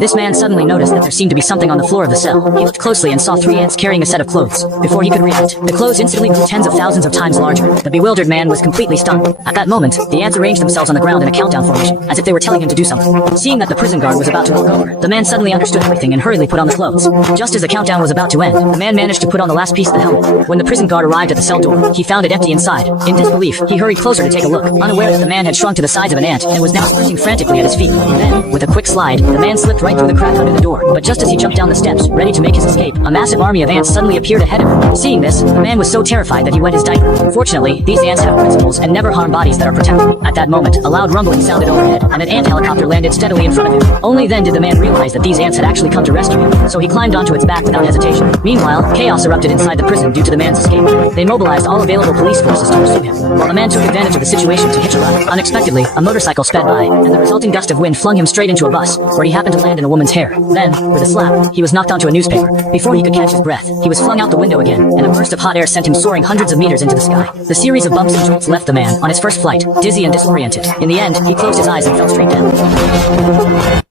This man suddenly noticed that there seemed to be something on the floor of the cell. He looked closely and saw 3 ants carrying a set of clothes. Before he could react, the clothes instantly grew tens of thousands of times larger. The bewildered man was completely stunned. At that moment, the ants arranged themselves on the ground in a countdown formation, as if they were telling him to do something. Seeing that the prison guard was about to walk over, the man suddenly understood everything and hurriedly put on the clothes. Just as the countdown was about to end, the man managed to put on the last piece of the helmet. When the prison guard arrived at the cell door, he found it empty inside. In disbelief, he hurried closer to take a look, unaware that the man had shrunk to the size of an ant and was now scratching frantically at his feet. Then, with a quick slide, the man slipped right through the crack under the door. But just as he jumped down the steps, ready to make his escape, a massive army of ants suddenly appeared ahead of him. Seeing this, the man was so terrified that he wet his diaper. Fortunately, these ants have principles and never harm bodies that are protected. At that moment, a loud rumbling sounded overhead, and an ant helicopter landed steadily in front of him. Only then did the man realize that these ants had actually come to rescue him, so he climbed onto its back without hesitation. Meanwhile, chaos erupted inside the prison due to the man's escape. They mobilized all available police forces to pursue him, while the man took advantage of the situation to hitch a ride. Unexpectedly, a motorcycle sped by, and the resulting gust of wind flung him straight into a bus, where he happened to land in a woman's hair. Then, with a slap, he was knocked onto a newspaper. Before he could catch his breath, he was flung out the window again, and a burst of hot air sent him soaring hundreds of meters into the sky. The series of bumps and jolts left the man, on his first flight, dizzy and disoriented. In the end, he closed his eyes and fell straight down.